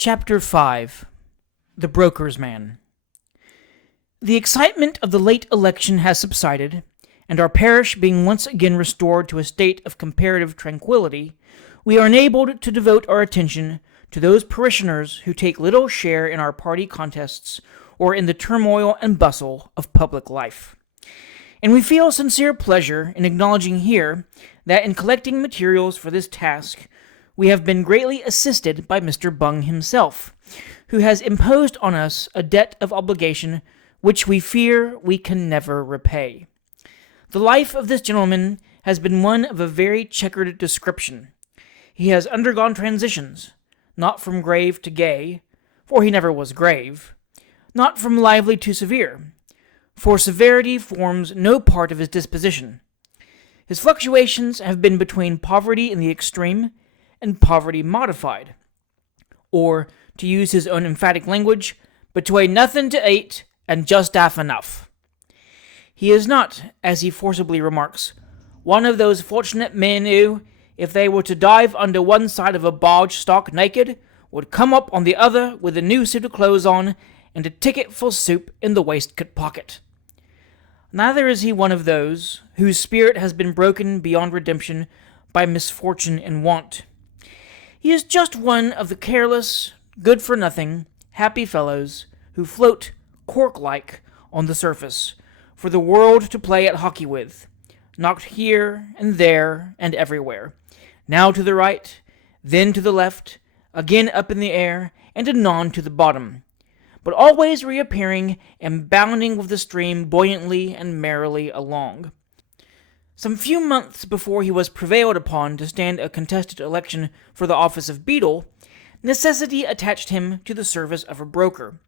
Chapter 5 The Broker's Man. The excitement of the late election has subsided, and our parish being once again restored to a state of comparative tranquillity, we are enabled to devote our attention to those parishioners who take little share in our party contests or in the turmoil and bustle of public life. And we feel sincere pleasure in acknowledging here that in collecting materials for this task, we have been greatly assisted by Mr. Bung himself, who has imposed on us a debt of obligation which we fear we can never repay. The life of this gentleman has been one of a very checkered description. He has undergone transitions, not from grave to gay, for he never was grave, not from lively to severe, for severity forms no part of his disposition. His fluctuations have been between poverty in the extreme and poverty modified, or, to use his own emphatic language, between nothing to eat and just half enough. He is not, as he forcibly remarks, one of those fortunate men who, if they were to dive under one side of a barge stark naked, would come up on the other with a new suit of clothes on and a ticket for soup in the waistcoat pocket. Neither is he one of those whose spirit has been broken beyond redemption by misfortune and want. He is just one of the careless, good-for-nothing, happy fellows who float, cork-like, on the surface, for the world to play at hockey with, knocked here and there and everywhere, now to the right, then to the left, again up in the air, and anon to the bottom, but always reappearing and bounding with the stream buoyantly and merrily along. Some few months before he was prevailed upon to stand a contested election for the office of beadle, necessity attached him to the service of a broker,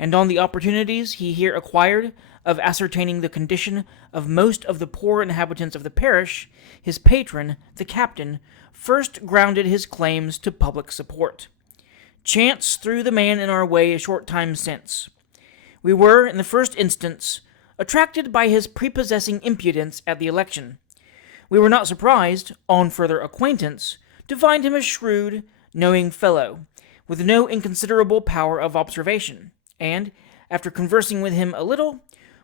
and on the opportunities he here acquired of ascertaining the condition of most of the poor inhabitants of the parish, his patron, the captain, first grounded his claims to public support. Chance threw the man in our way a short time since. We were, in the first instance, attracted by his prepossessing impudence at the election. We were not surprised, on further acquaintance, to find him a shrewd, knowing fellow, with no inconsiderable power of observation, and, after conversing with him a little,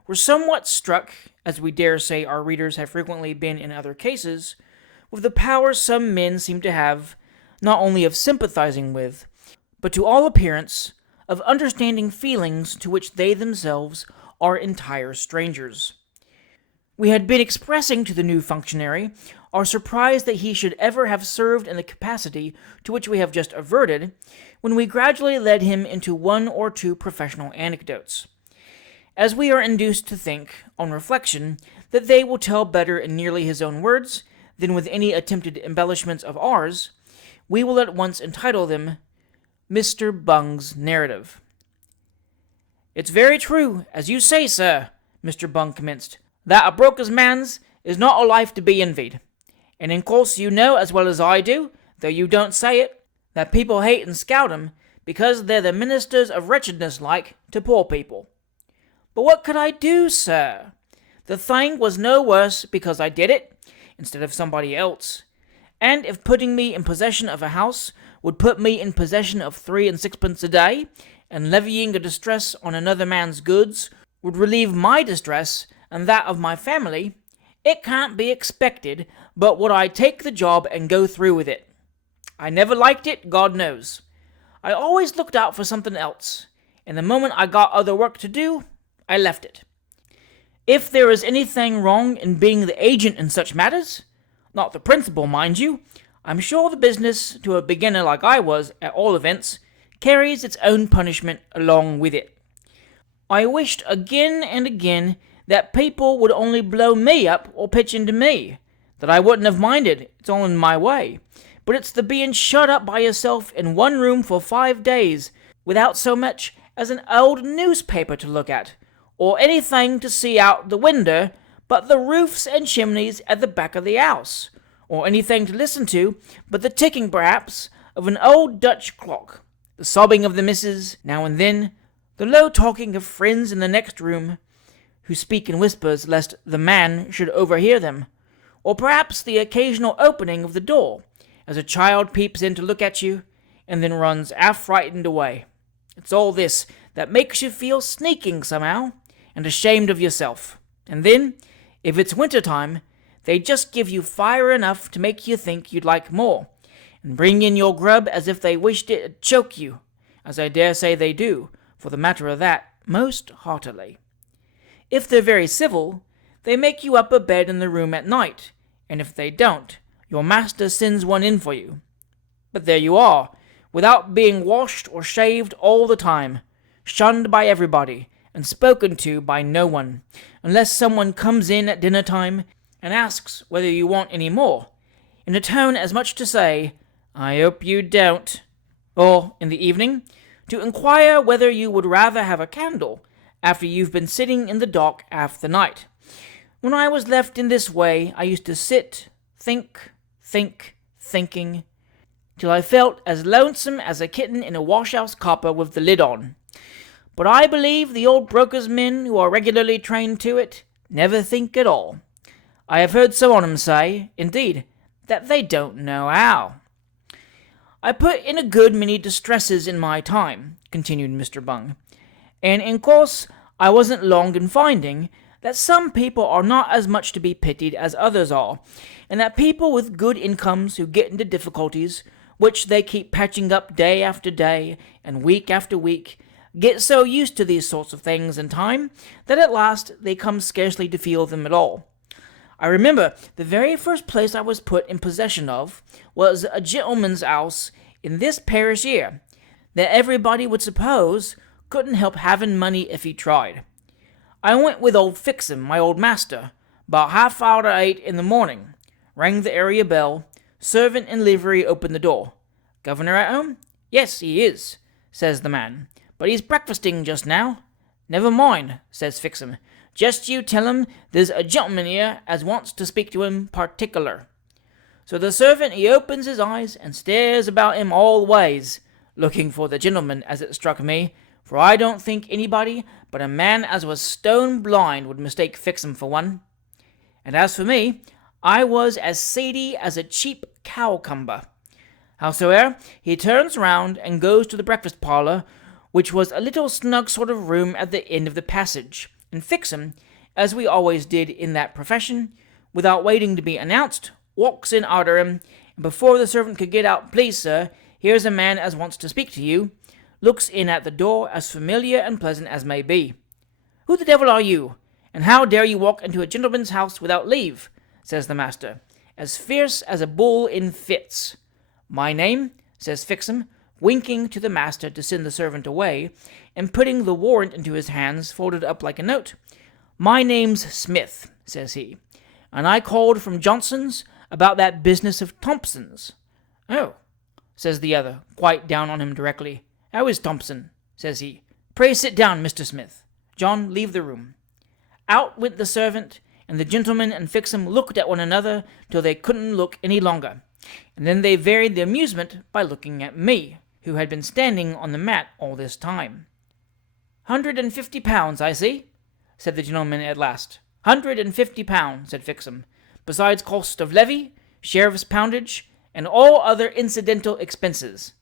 were somewhat struck, as we dare say our readers have frequently been in other cases, with the power some men seem to have, not only of sympathizing with, but to all appearance, of understanding feelings to which they themselves are entire strangers. We had been expressing to the new functionary our surprise that he should ever have served in the capacity to which we have just adverted, when we gradually led him into one or two professional anecdotes. As we are induced to think, on reflection, that they will tell better in nearly his own words than with any attempted embellishments of ours, we will at once entitle them Mr. Bung's Narrative. "It's very true, as you say, sir," Mr. Bung commenced, "that a broker's man's is not a life to be envied. And in course you know as well as I do, though you don't say it, that people hate and scout 'em because they're the ministers of wretchedness like to poor people. But what could I do, sir? The thing was no worse because I did it, instead of somebody else. And if putting me in possession of a house would put me in possession of 3 and 6pence a day, and levying a distress on another man's goods would relieve my distress and that of my family, it can't be expected but would I take the job and go through with it. I never liked it, God knows. I always looked out for something else, and the moment I got other work to do, I left it. If there is anything wrong in being the agent in such matters, not the principal, mind you, I'm sure the business, to a beginner like I was, at all events, carries its own punishment along with it. I wished again and again that people would only blow me up or pitch into me, that I wouldn't have minded, it's all in my way, but it's the being shut up by yourself in one room for 5 days, without so much as an old newspaper to look at, or anything to see out the window but the roofs and chimneys at the back of the house, or anything to listen to but the ticking, perhaps, of an old Dutch clock, the sobbing of the missus, now and then, the low talking of friends in the next room, who speak in whispers lest the man should overhear them, or perhaps the occasional opening of the door, as a child peeps in to look at you, and then runs half frightened away. It's all this that makes you feel sneaking somehow, and ashamed of yourself. And then, if it's winter time, they just give you fire enough to make you think you'd like more, and bring in your grub as if they wished it'd choke you, as I dare say they do, for the matter of that, most heartily. If they're very civil, they make you up a bed in the room at night, and if they don't, your master sends one in for you. But there you are, without being washed or shaved all the time, shunned by everybody, and spoken to by no one, unless someone comes in at dinner time and asks whether you want any more, in a tone as much to say, "I hope you don't," or, in the evening, to inquire whether you would rather have a candle after you've been sitting in the dark half the night. When I was left in this way, I used to sit, thinking, till I felt as lonesome as a kitten in a wash-house copper with the lid on. But I believe the old broker's men, who are regularly trained to it, never think at all. I have heard some on 'em say, indeed, that they don't know how. I put in a good many distresses in my time, continued Mr. Bung, and in course I wasn't long in finding that some people are not as much to be pitied as others are, and that people with good incomes who get into difficulties, which they keep patching up day after day and week after week, get so used to these sorts of things in time that at last they come scarcely to feel them at all. I remember the very first place I was put in possession of was a gentleman's house in this parish here, that everybody would suppose couldn't help having money if he tried. I went with old Fixem, my old master, about 8:30 in the morning, rang the area bell, servant in livery opened the door. "Governor at home?" "Yes, he is," says the man, "but he's breakfasting just now." "Never mind," says Fixem. "Just you tell him there's a gentleman here as wants to speak to him particular." So the servant he opens his eyes and stares about him all ways, looking for the gentleman, as it struck me, for I don't think anybody but a man as was stone blind would mistake Fixem for one. And as for me, I was as seedy as a cheap cowcumber. Howsoever, he turns round and goes to the breakfast parlour, which was a little snug sort of room at the end of the passage, and Fixem, as we always did in that profession, without waiting to be announced, walks in arter him, and before the servant could get out, "Please, sir, here's a man as wants to speak to you," looks in at the door as familiar and pleasant as may be. "Who the devil are you, and how dare you walk into a gentleman's house without leave?" says the master, as fierce as a bull in fits. "My name," says Fixem, winking to the master to send the servant away, and putting the warrant into his hands folded up like a note. "My name's Smith," says he, "and I called from Johnson's about that business of Thompson's." "Oh," says the other, quite down on him directly. "How is Thompson?" says he. "Pray sit down, Mr. Smith. John, leave the room." Out went the servant, and the gentleman and Fixem looked at one another till they couldn't look any longer, and then they varied the amusement by looking at me, who had been standing on the mat all this time. £150, I see," said the gentleman at last. £150, said Fixem, "besides cost of levy, sheriff's poundage, and all other incidental expenses."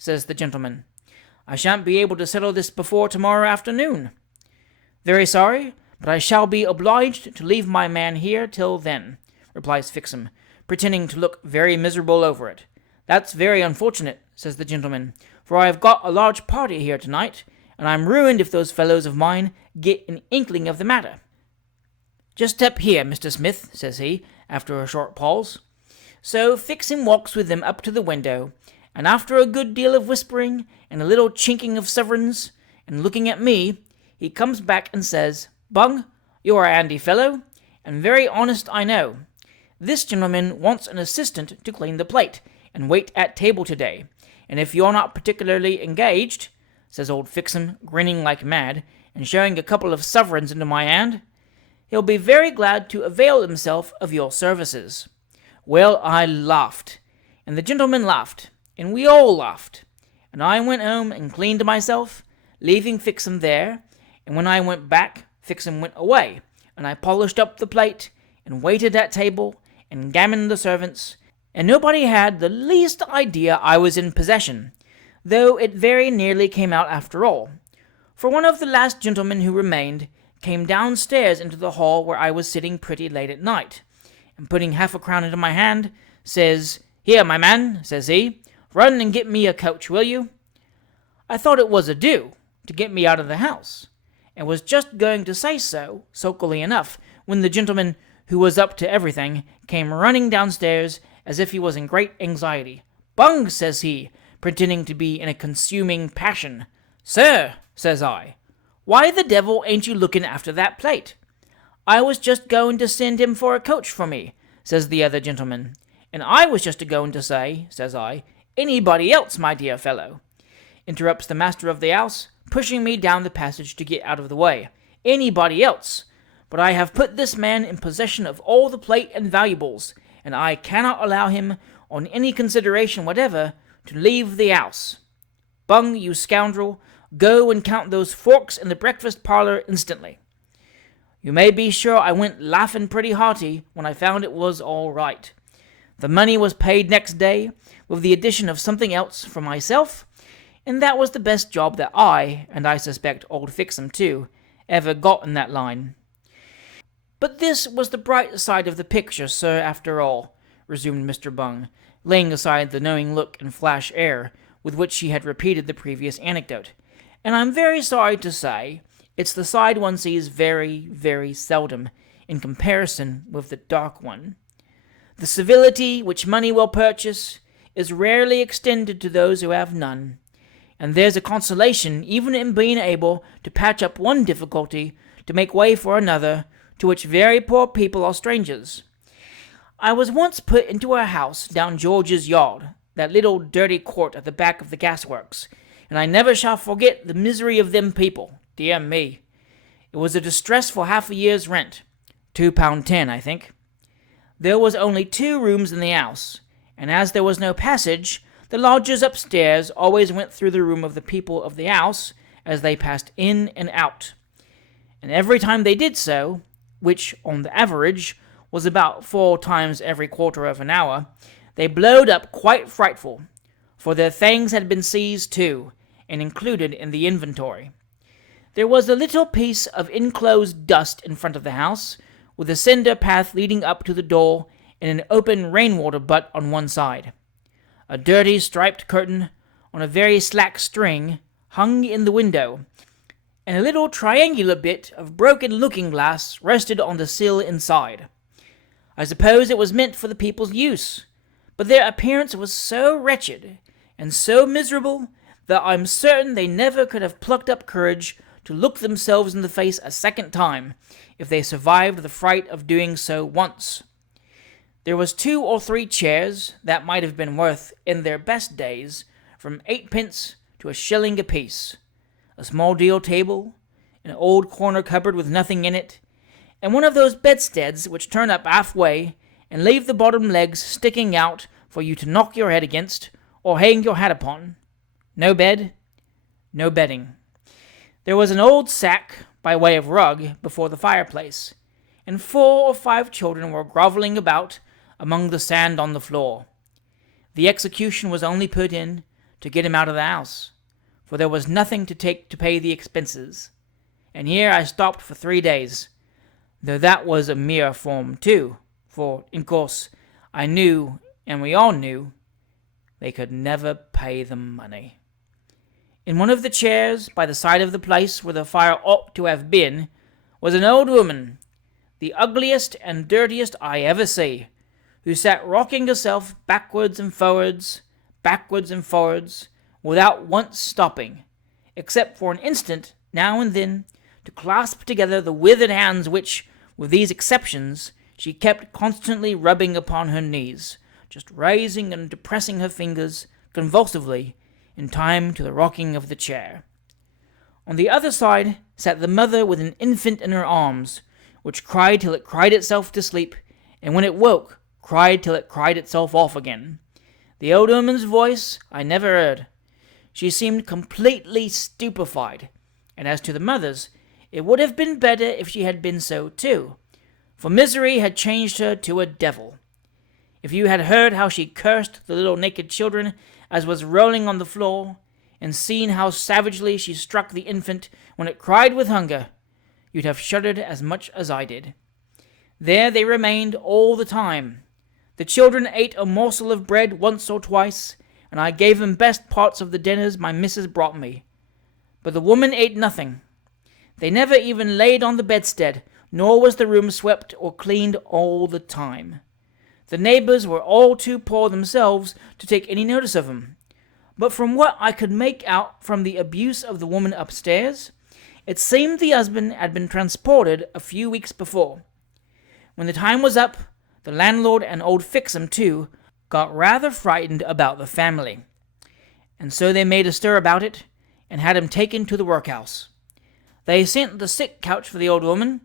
Says the gentleman. "I shan't be able to settle this before tomorrow afternoon." "Very sorry, but I shall be obliged to leave my man here till then," replies Fixem, pretending to look very miserable over it. "That's very unfortunate," says the gentleman, "for I have got a large party here tonight, and I'm ruined if those fellows of mine get an inkling of the matter." "Just step here, Mr. Smith," says he, after a short pause. So Fixem walks with them up to the window, and after a good deal of whispering and a little chinking of sovereigns, and looking at me, he comes back and says, "Bung, you're a handy fellow, and very honest I know. This gentleman wants an assistant to clean the plate and wait at table today, and if you're not particularly engaged," says old Fixem, grinning like mad, and showing a couple of sovereigns into my hand, "he'll be very glad to avail himself of your services." Well, I laughed, and the gentleman laughed, and we all laughed, and I went home and cleaned myself, leaving Fixem there, and when I went back, Fixem went away, and I polished up the plate, and waited at table, and gammoned the servants, and nobody had the least idea I was in possession, though it very nearly came out after all, for one of the last gentlemen who remained came downstairs into the hall where I was sitting pretty late at night, and putting half a crown into my hand, says, "Here, my man," says he, "run and get me a coach, will you?" I thought it was a do, to get me out of the house, and was just going to say so, sulkily enough, when the gentleman, who was up to everything, came running downstairs as if he was in great anxiety. "Bung," says he, pretending to be in a consuming passion. "Sir," says I, "why the devil ain't you looking after that plate?" "I was just going to send him for a coach for me," says the other gentleman. "And I was just a-going to say," says I, "anybody else, my dear fellow," interrupts the master of the house, pushing me down the passage to get out of the way. "Anybody else. But I have put this man in possession of all the plate and valuables, and I cannot allow him, on any consideration whatever, to leave the house. Bung, you scoundrel, go and count those forks in the breakfast parlour instantly." You may be sure I went laughing pretty hearty when I found it was all right. The money was paid next day, with the addition of something else for myself, and that was the best job that I, and I suspect old Fixem too, ever got in that line. "But this was the bright side of the picture, sir, after all," resumed Mr. Bung, laying aside the knowing look and flash air with which he had repeated the previous anecdote. "And I'm very sorry to say it's the side one sees very, very seldom, in comparison with the dark one. The civility which money will purchase is rarely extended to those who have none, and there's a consolation even in being able to patch up one difficulty to make way for another, to which very poor people are strangers. I was once put into a house down George's Yard, that little dirty court at the back of the gasworks, and I never shall forget the misery of them people. Dear me. It was a distress for half a year's rent, £2.10, I think. There was only 2 rooms in the house, and as there was no passage, the lodgers upstairs always went through the room of the people of the house as they passed in and out. And every time they did so, which, on the average, was about 4 times every quarter of an hour, they blowed up quite frightful, for their things had been seized too, and included in the inventory. There was a little piece of enclosed dust in front of the house, with a cinder path leading up to the door, and an open rainwater butt on one side. A dirty striped curtain, on a very slack string, hung in the window, and a little triangular bit of broken looking-glass rested on the sill inside. I suppose it was meant for the people's use, but their appearance was so wretched and so miserable that I'm certain they never could have plucked up courage to look themselves in the face a second time, if they survived the fright of doing so once. There was 2 or 3 chairs that might have been worth, in their best days, from 8p to a shilling apiece, a small deal table, an old corner cupboard with nothing in it, and one of those bedsteads which turn up halfway and leave the bottom legs sticking out for you to knock your head against or hang your hat upon. No bed, no bedding. There was an old sack, by way of rug, before the fireplace, and 4 or 5 children were grovelling about among the sand on the floor. The execution was only put in to get him out of the house, for there was nothing to take to pay the expenses, and here I stopped for 3 days, though that was a mere form too, for, in course, I knew, and we all knew, they could never pay the money. In one of the chairs, by the side of the place where the fire ought to have been, was an old woman, the ugliest and dirtiest I ever see, who sat rocking herself backwards and forwards, without once stopping, except for an instant, now and then, to clasp together the withered hands which, with these exceptions, she kept constantly rubbing upon her knees, just raising and depressing her fingers convulsively in time to the rocking of the chair. On the other side sat the mother with an infant in her arms, which cried till it cried itself to sleep, and when it woke, cried till it cried itself off again. The old woman's voice I never heard. She seemed completely stupefied, and as to the mother's, it would have been better if she had been so too, for misery had changed her to a devil. If you had heard how she cursed the little naked children as was rolling on the floor, and seen how savagely she struck the infant when it cried with hunger, you'd have shuddered as much as I did. There they remained all the time. The children ate a morsel of bread once or twice, and I gave them best parts of the dinners my missus brought me. But the woman ate nothing. They never even laid on the bedstead, nor was the room swept or cleaned all the time. The neighbours were all too poor themselves to take any notice of them. But from what I could make out from the abuse of the woman upstairs, it seemed the husband had been transported a few weeks before. When the time was up, the landlord and old Fixem, too, got rather frightened about the family, and so they made a stir about it, and had him taken to the workhouse. They sent the sick couch for the old woman,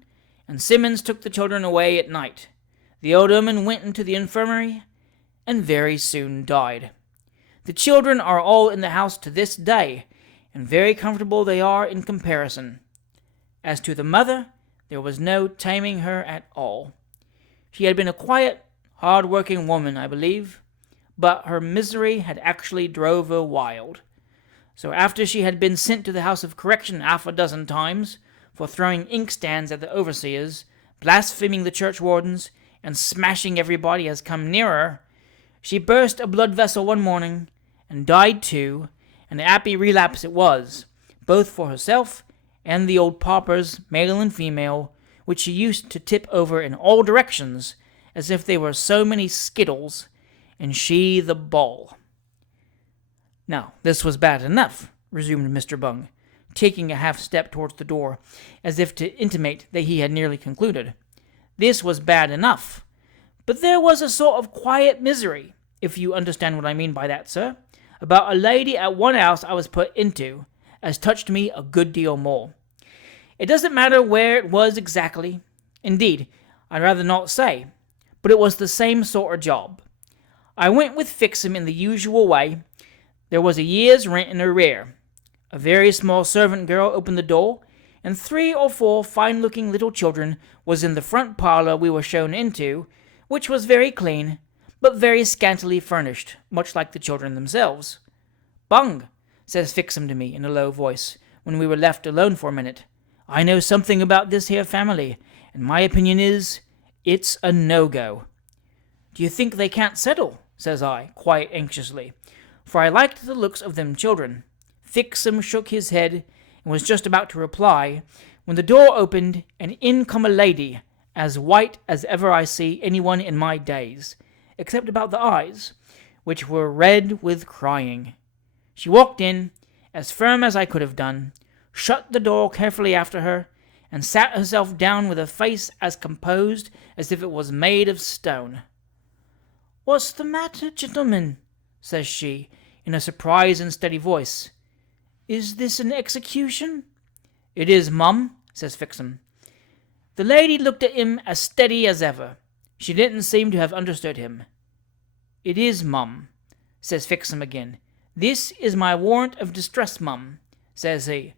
and Simmons took the children away at night. The old woman went into the infirmary, and very soon died. The children are all in the house to this day, and very comfortable they are in comparison. As to the mother, there was no taming her at all. She had been a quiet, hard-working woman, I believe, but her misery had actually drove her wild. So after she had been sent to the House of Correction half a dozen times for throwing inkstands at the overseers, blaspheming the churchwardens, and smashing everybody as come near her, she burst a blood vessel one morning, and died too, and a happy relapse it was, both for herself and the old paupers, male and female, which she used to tip over in all directions, as if they were so many skittles, and she the ball. Now, this was bad enough, resumed Mr. Bung, taking a half-step towards the door, as if to intimate that he had nearly concluded. This was bad enough, but there was a sort of quiet misery, if you understand what I mean by that, sir, about a lady at one house I was put into, as touched me a good deal more. It doesn't matter where it was exactly. Indeed, I'd rather not say, but it was the same sort of job. I went with Fixem in the usual way. There was a year's rent in arrear. A very small servant girl opened the door, and 3 or 4 fine-looking little children was in the front parlour we were shown into, which was very clean, but very scantily furnished, much like the children themselves. "Bung," says Fixem to me in a low voice, when we were left alone for a minute, "I know something about this here family, and my opinion is, it's a no-go." "Do you think they can't settle?" says I, quite anxiously, for I liked the looks of them children. Fixem shook his head, and was just about to reply, when the door opened, and in come a lady, as white as ever I see anyone in my days, except about the eyes, which were red with crying. She walked in, as firm as I could have done, shut the door carefully after her, and sat herself down with a face as composed as if it was made of stone. "What's the matter, gentlemen?" says she, in a surprised and steady voice. "Is this an execution?" "It is, mum," says Fixem. The lady looked at him as steady as ever. She didn't seem to have understood him. "It is, mum," says Fixem again. "This is my warrant of distress, mum," says he,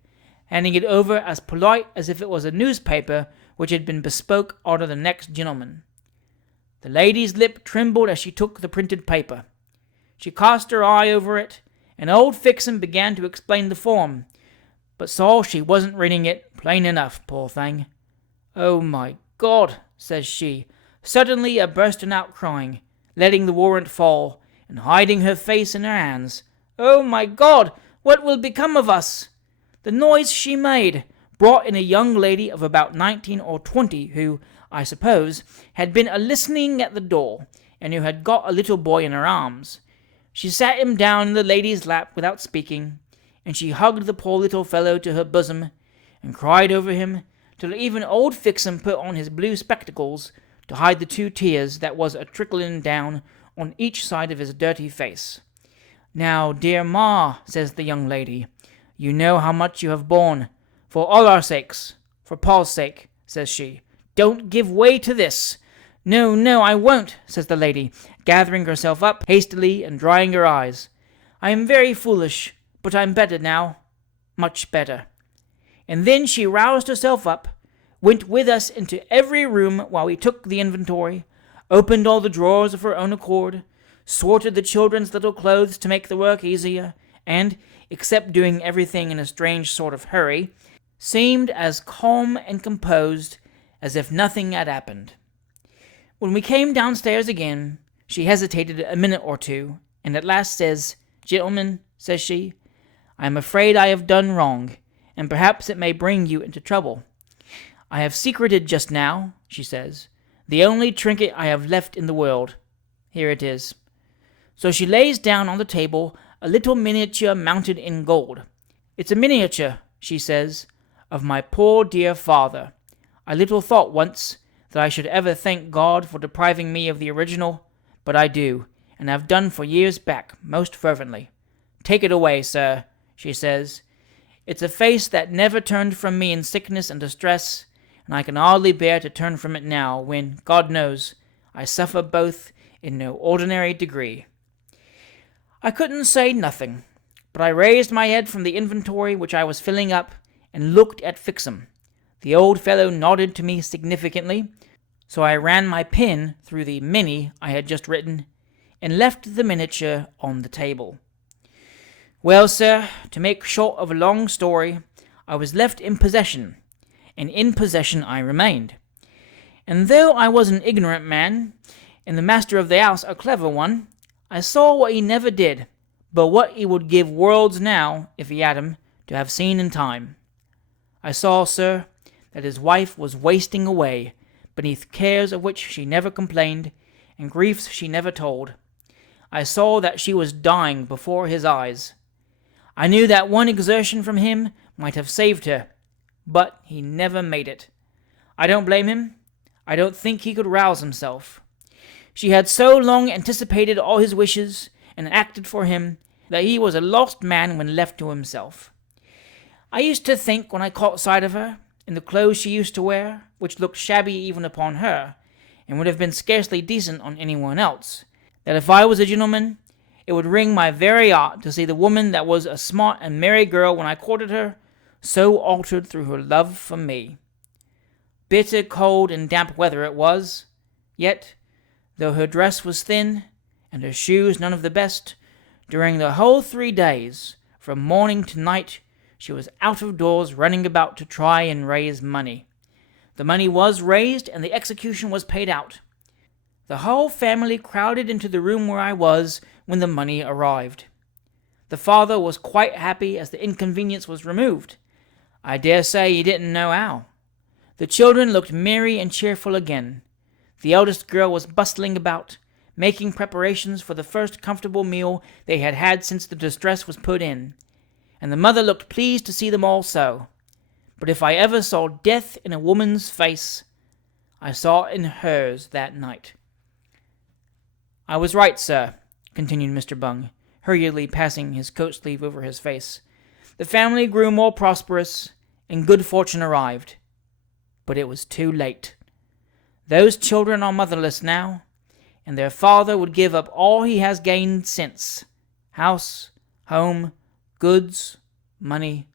handing it over as polite as if it was a newspaper which had been bespoke order the next gentleman. The lady's lip trembled as she took the printed paper. She cast her eye over it, and old Fixem began to explain the form, but saw she wasn't reading it plain enough, poor thing. "Oh, my God," says she, suddenly a-bursting out crying, letting the warrant fall, and hiding her face in her hands. "Oh, my God, what will become of us?" The noise she made brought in a young lady of about 19 or 20, who, I suppose, had been a-listening at the door, and who had got a little boy in her arms. She sat him down in the lady's lap without speaking, and she hugged the poor little fellow to her bosom, and cried over him, till even old Fixem put on his blue spectacles to hide the 2 tears that was a-trickling down on each side of his dirty face. "Now, dear ma," says the young lady, "you know how much you have borne. For all our sakes, for Paul's sake," says she, "don't give way to this." "No, no, I won't," says the lady, gathering herself up hastily and drying her eyes. "I am very foolish, but I'm better now, much better." And then she roused herself up, went with us into every room while we took the inventory, opened all the drawers of her own accord, sorted the children's little clothes to make the work easier, and, except doing everything in a strange sort of hurry, seemed as calm and composed as if nothing had happened. When we came downstairs again, she hesitated a minute or two, and at last says, "Gentlemen," says she, "I am afraid I have done wrong, and perhaps it may bring you into trouble. I have secreted just now," she says, "the only trinket I have left in the world. Here it is." So she lays down on the table a little miniature mounted in gold. "It's a miniature," she says, "of my poor dear father. I little thought once that I should ever thank God for depriving me of the original, but I do, and have done for years back, most fervently. Take it away, sir," she says. "It's a face that never turned from me in sickness and distress, and I can hardly bear to turn from it now, when, God knows, I suffer both in no ordinary degree." I couldn't say nothing, but I raised my head from the inventory which I was filling up, and looked at Fixem. The old fellow nodded to me significantly, so I ran my pen through the mini I had just written, and left the miniature on the table. Well, sir, to make short of a long story, I was left in possession, and in possession I remained. And though I was an ignorant man, and the master of the house a clever one, I saw what he never did, but what he would give worlds now, if he had 'em, to have seen in time. I saw, sir, that his wife was wasting away, beneath cares of which she never complained, and griefs she never told. I saw that she was dying before his eyes. I knew that one exertion from him might have saved her, but he never made it. I don't blame him. I don't think he could rouse himself. She had so long anticipated all his wishes, and acted for him, that he was a lost man when left to himself. I used to think, when I caught sight of her, in the clothes she used to wear, which looked shabby even upon her, and would have been scarcely decent on anyone else, that if I was a gentleman, it would wring my very heart to see the woman that was a smart and merry girl when I courted her, so altered through her love for me. Bitter cold and damp weather it was, yet, though her dress was thin, and her shoes none of the best, during the whole 3 days, from morning to night, she was out of doors running about to try and raise money. The money was raised, and the execution was paid out. The whole family crowded into the room where I was when the money arrived. The father was quite happy as the inconvenience was removed. I dare say he didn't know how. The children looked merry and cheerful again. The eldest girl was bustling about, making preparations for the first comfortable meal they had had since the distress was put in, and the mother looked pleased to see them all so. But if I ever saw death in a woman's face, I saw it in hers that night. "I was right, sir," continued Mr. Bung, hurriedly passing his coat sleeve over his face. "The family grew more prosperous, and good fortune arrived. But it was too late. Those children are motherless now, and their father would give up all he has gained since, house, home, goods, money,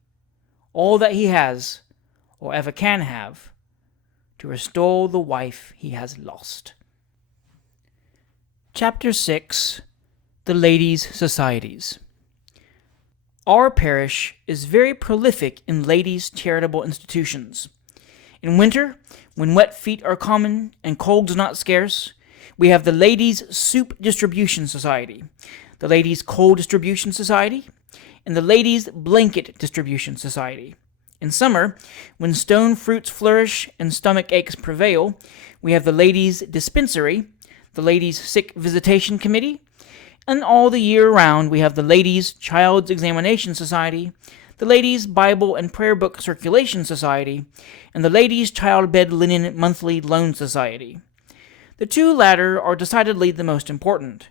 all that he has, or ever can have, to restore the wife he has lost." Chapter 6. The Ladies' Societies. Our parish is very prolific in ladies' charitable institutions. In winter, when wet feet are common and colds not scarce, we have the Ladies' Soup Distribution Society, the Ladies' Coal Distribution Society, and the Ladies' Blanket Distribution Society. In summer, when stone fruits flourish and stomach aches prevail, we have the Ladies' Dispensary, the Ladies' Sick Visitation Committee, and all the year round we have the Ladies' Child's Examination Society, the Ladies' Bible and Prayer Book Circulation Society, and the Ladies' Child Bed Linen Monthly Loan Society. The two latter are decidedly the most important.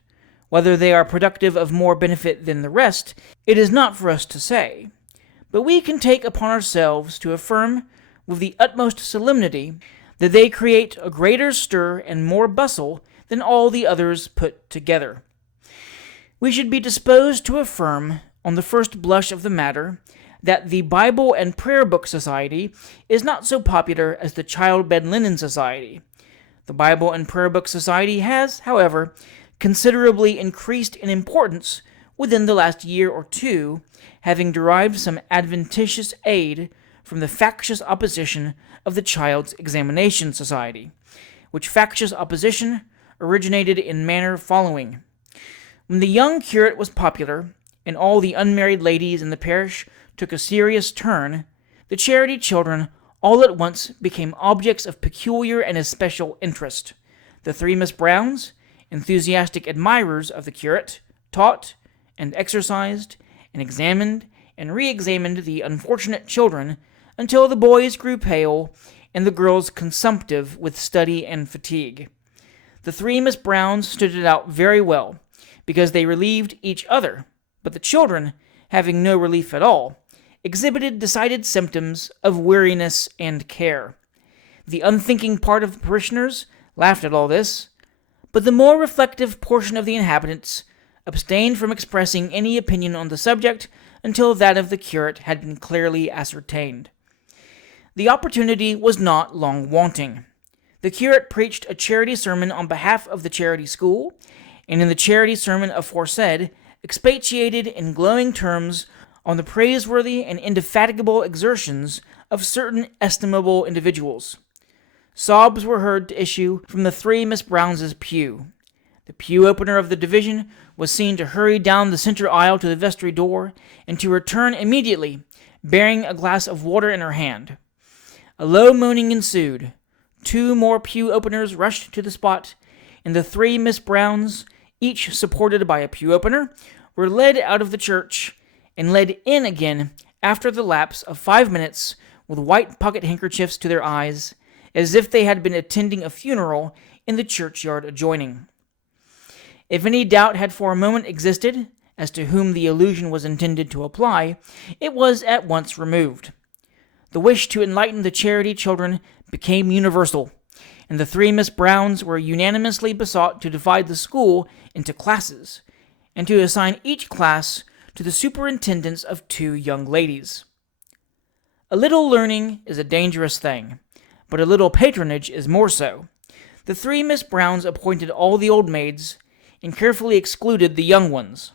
Whether they are productive of more benefit than the rest, it is not for us to say. But we can take upon ourselves to affirm, with the utmost solemnity, that they create a greater stir and more bustle than all the others put together. We should be disposed to affirm, on the first blush of the matter, that the Bible and Prayer Book Society is not so popular as the Child Bed Linen Society. The Bible and Prayer Book Society has, however, considerably increased in importance within the last year or two, having derived some adventitious aid from the factious opposition of the Child's Examination Society, which factious opposition originated in manner following. When the young curate was popular, and all the unmarried ladies in the parish took a serious turn, the charity children all at once became objects of peculiar and especial interest. The three Miss Browns, enthusiastic admirers of the curate, taught and exercised and examined and re-examined the unfortunate children until the boys grew pale and the girls consumptive with study and fatigue. The three Miss Browns stood it out very well, because they relieved each other, but the children, having no relief at all, exhibited decided symptoms of weariness and care. The unthinking part of the parishioners laughed at all this, but the more reflective portion of the inhabitants abstained from expressing any opinion on the subject until that of the curate had been clearly ascertained. The opportunity was not long wanting. The curate preached a charity sermon on behalf of the charity school, and in the charity sermon aforesaid expatiated in glowing terms on the praiseworthy and indefatigable exertions of certain estimable individuals. Sobs were heard to issue from the three Miss Browns' pew. The pew opener of the division was seen to hurry down the center aisle to the vestry door, and to return immediately, bearing a glass of water in her hand. A low moaning ensued. Two more pew openers rushed to the spot, and the three Miss Browns, each supported by a pew opener, were led out of the church, and led in again after the lapse of 5 minutes with white pocket handkerchiefs to their eyes, as if they had been attending a funeral in the churchyard adjoining. If any doubt had for a moment existed as to whom the allusion was intended to apply, it was at once removed. The wish to enlighten the charity children became universal, and the three Miss Browns were unanimously besought to divide the school into classes, and to assign each class to the superintendence of 2 young ladies. A little learning is a dangerous thing, but a little patronage is more so. The three Miss Browns appointed all the old maids, and carefully excluded the young ones.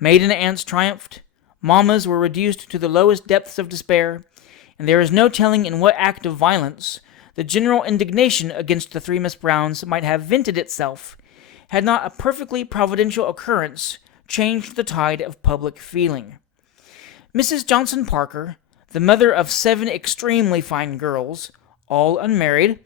Maiden aunts triumphed, mammas were reduced to the lowest depths of despair, and there is no telling in what act of violence the general indignation against the three Miss Browns might have vented itself, had not a perfectly providential occurrence changed the tide of public feeling. Mrs. Johnson Parker, the mother of 7 extremely fine girls, all unmarried,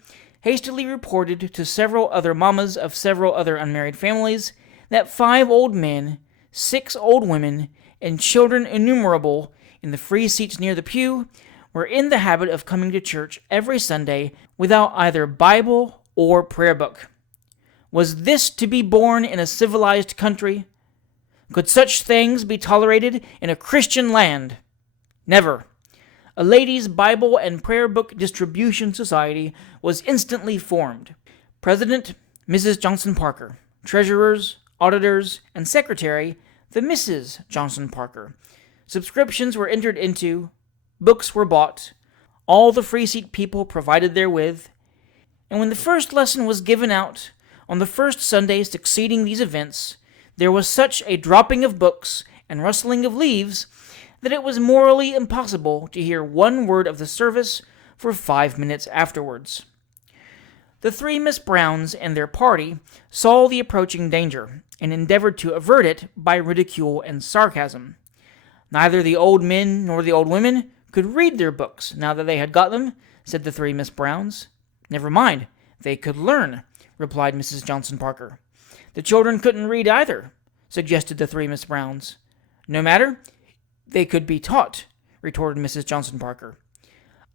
hastily reported to several other mammas of several other unmarried families that 5 old men, 6 old women, and children innumerable in the free seats near the pew were in the habit of coming to church every Sunday without either Bible or prayer book. Was this to be borne in a civilized country? Could such things be tolerated in a Christian land? Never. A ladies' Bible and prayer book distribution society was instantly formed. President, Mrs. Johnson Parker. Treasurers, auditors, and secretary, the Mrs. Johnson Parker. Subscriptions were entered into, books were bought, all the free seat people provided therewith, and when the first lesson was given out, on the first Sunday succeeding these events, there was such a dropping of books and rustling of leaves that it was morally impossible to hear one word of the service for 5 minutes afterwards. The three Miss Browns and their party saw the approaching danger, and endeavored to avert it by ridicule and sarcasm. Neither the old men nor the old women could read their books now that they had got them, said the three Miss Browns. Never mind, they could learn, replied Mrs. Johnson Parker. The children couldn't read either, suggested the three Miss Browns. No matter, they could be taught, retorted Mrs. Johnson Parker.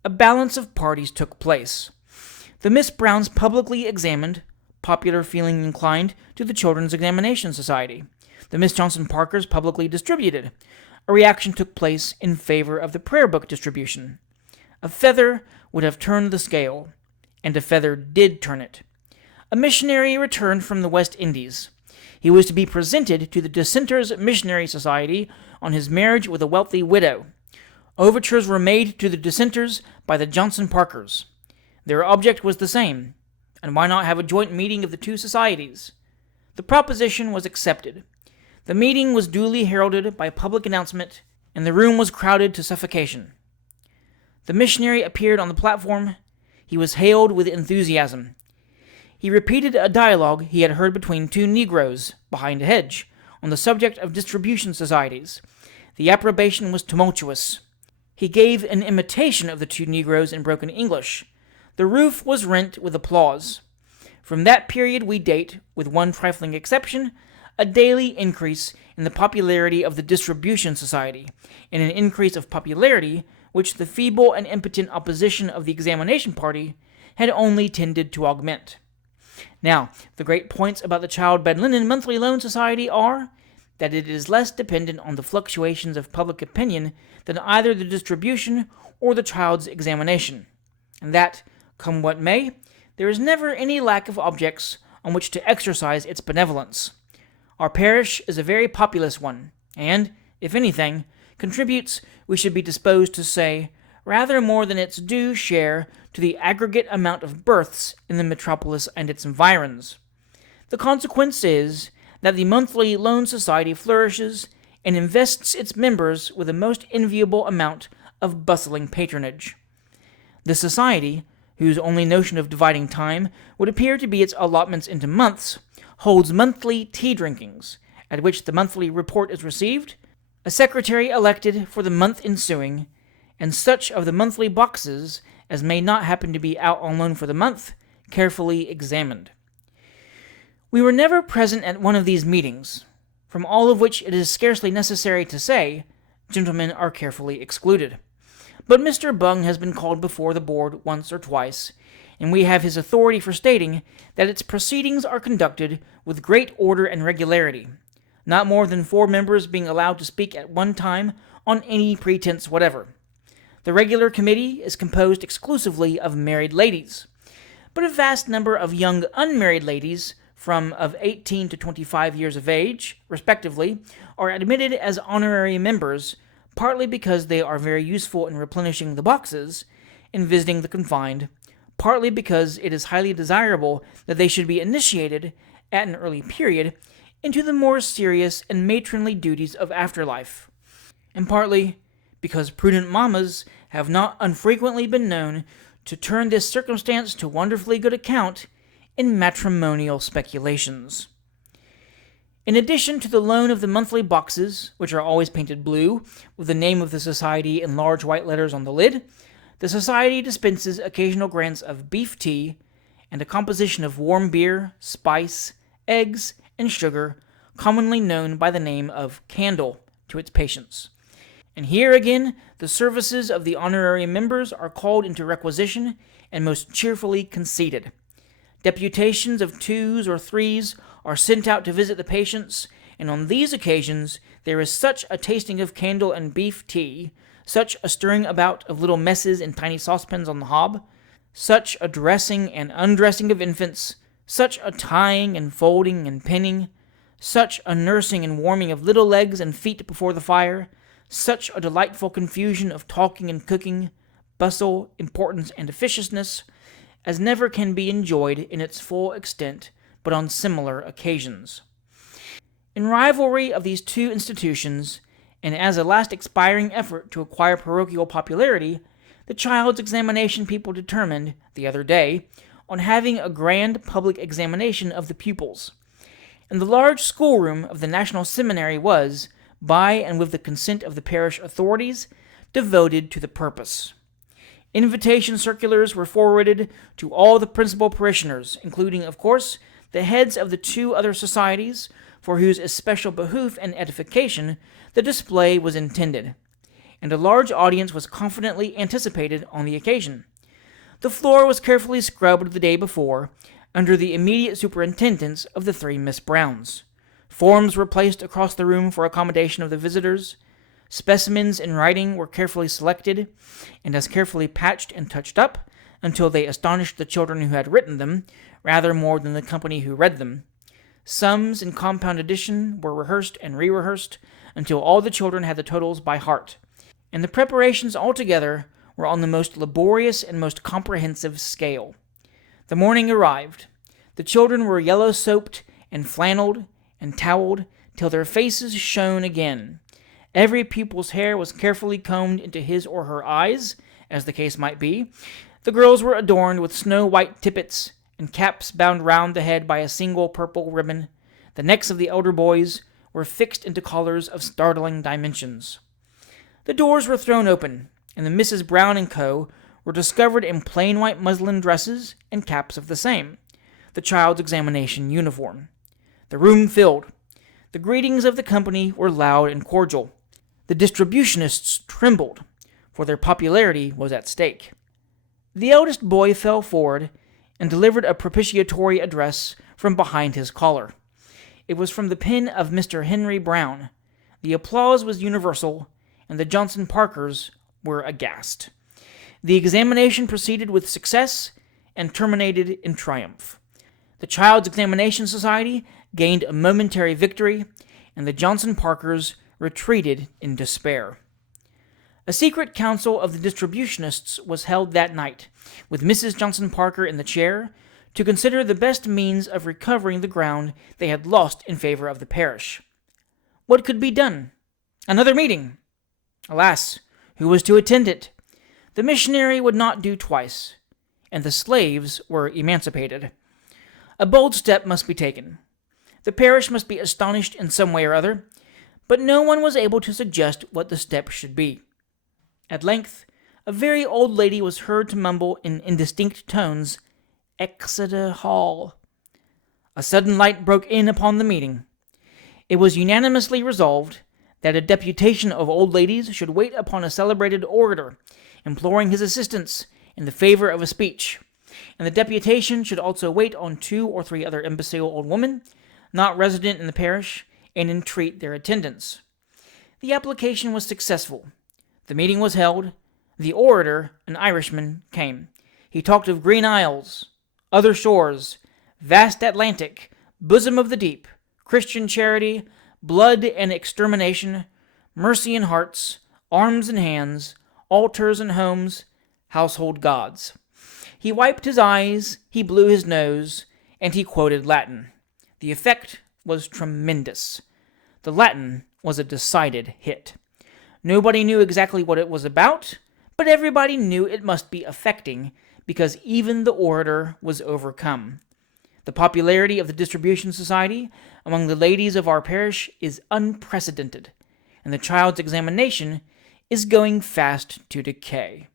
A balance of parties took place. The Miss Browns publicly examined, popular feeling inclined to the Children's Examination Society. The Miss Johnson Parkers publicly distributed. A reaction took place in favor of the prayer book distribution. A feather would have turned the scale, and a feather did turn it. A missionary returned from the West Indies. He was to be presented to the Dissenters Missionary Society on his marriage with a wealthy widow. Overtures were made to the Dissenters by the Johnson Parkers. Their object was the same, and why not have a joint meeting of the two societies? The proposition was accepted. The meeting was duly heralded by public announcement, and the room was crowded to suffocation. The missionary appeared on the platform. He was hailed with enthusiasm. He repeated a dialogue he had heard between two Negroes, behind a hedge, on the subject of distribution societies. The approbation was tumultuous. He gave an imitation of the two Negroes in broken English. The roof was rent with applause. From that period we date, with one trifling exception, a daily increase in the popularity of the distribution society, and an increase of popularity which the feeble and impotent opposition of the examination party had only tended to augment. Now, the great points about the Child Bed Linen Monthly Loan Society are that it is less dependent on the fluctuations of public opinion than either the distribution or the child's examination, and that, come what may, there is never any lack of objects on which to exercise its benevolence. Our parish is a very populous one, and, if anything, contributes, we should be disposed to say, rather more than its due share to the aggregate amount of births in the metropolis and its environs. The consequence is that the Monthly Loan Society flourishes and invests its members with a most enviable amount of bustling patronage. The society, whose only notion of dividing time would appear to be its allotments into months, holds monthly tea drinkings, at which the monthly report is received, a secretary elected for the month ensuing, and such of the monthly boxes as may not happen to be out on loan for the month, carefully examined. We were never present at one of these meetings, from all of which it is scarcely necessary to say, gentlemen are carefully excluded. But Mr. Bung has been called before the board once or twice, and we have his authority for stating that its proceedings are conducted with great order and regularity, not more than 4 members being allowed to speak at one time on any pretense whatever. The regular committee is composed exclusively of married ladies, but a vast number of young unmarried ladies of 18 to 25 years of age, respectively, are admitted as honorary members, partly because they are very useful in replenishing the boxes and visiting the confined, partly because it is highly desirable that they should be initiated, at an early period, into the more serious and matronly duties of afterlife, and partly because prudent mammas have not unfrequently been known to turn this circumstance to wonderfully good account in matrimonial speculations. In addition to the loan of the monthly boxes, which are always painted blue, with the name of the society in large white letters on the lid, the society dispenses occasional grants of beef tea and a composition of warm beer, spice, eggs, and sugar, commonly known by the name of candle, to its patients. And here again, the services of the honorary members are called into requisition and most cheerfully conceded. Deputations of 2s or 3s are sent out to visit the patients, and on these occasions there is such a tasting of candle and beef tea, such a stirring about of little messes in tiny saucepans on the hob, such a dressing and undressing of infants, such a tying and folding and pinning, such a nursing and warming of little legs and feet before the fire, such a delightful confusion of talking and cooking, bustle, importance, and officiousness, as never can be enjoyed in its full extent but on similar occasions. In rivalry of these two institutions, and as a last expiring effort to acquire parochial popularity, the child's examination people determined, the other day, on having a grand public examination of the pupils. And the large schoolroom of the National Seminary was, by and with the consent of the parish authorities, devoted to the purpose. Invitation circulars were forwarded to all the principal parishioners, including, of course, the heads of the 2 other societies, for whose especial behoof and edification the display was intended, and a large audience was confidently anticipated on the occasion. The floor was carefully scrubbed the day before, under the immediate superintendence of the 3 Miss Browns. Forms were placed across the room for accommodation of the visitors. Specimens in writing were carefully selected, and as carefully patched and touched up, until they astonished the children who had written them, rather more than the company who read them. Sums in compound addition were rehearsed and re-rehearsed, until all the children had the totals by heart, and the preparations altogether were on the most laborious and most comprehensive scale. The morning arrived. The children were yellow-soaped and flannelled and towelled till their faces shone again. Every pupil's hair was carefully combed into his or her eyes, as the case might be. The girls were adorned with snow-white tippets and caps bound round the head by a single purple ribbon. The necks of the elder boys were fixed into collars of startling dimensions. The doors were thrown open, and the Mrs. Brown and Co. were discovered in plain white muslin dresses and caps of the same, the child's examination uniform. The room filled. The greetings of the company were loud and cordial. The distributionists trembled, for their popularity was at stake. The eldest boy fell forward and delivered a propitiatory address from behind his collar. It was from the pen of Mr. Henry Brown. The applause was universal, and the Johnson Parkers were aghast. The examination proceeded with success and terminated in triumph. The Child's Examination Society gained a momentary victory, and the Johnson Parkers retreated in despair. A secret council of the distributionists was held that night, with Mrs. Johnson Parker in the chair, to consider the best means of recovering the ground they had lost in favor of the parish. What could be done? Another meeting. Alas, who was to attend it? The missionary would not do twice, and the slaves were emancipated. A bold step must be taken. The parish must be astonished in some way or other, but no one was able to suggest what the step should be. At length, a very old lady was heard to mumble in indistinct tones, "Exeter Hall." A sudden light broke in upon the meeting. It was unanimously resolved that a deputation of old ladies should wait upon a celebrated orator, imploring his assistance in the favor of a speech, and the deputation should also wait on 2 or 3 other imbecile old women, not resident in the parish, and entreat their attendance. The application was successful. The meeting was held. The orator, an Irishman, came. He talked of green isles, other shores, vast Atlantic, bosom of the deep, Christian charity, blood and extermination, mercy in hearts, arms and hands, altars and homes, household gods. He wiped his eyes, he blew his nose, and he quoted Latin. The effect was tremendous. The Latin was a decided hit. Nobody knew exactly what it was about, but everybody knew it must be affecting, because even the orator was overcome. The popularity of the Distribution Society among the ladies of our parish is unprecedented, and the Child's Examination is going fast to decay.